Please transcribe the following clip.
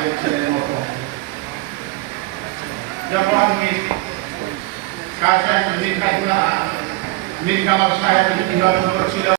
अध्यक्ष जापान में काशा America America में शायद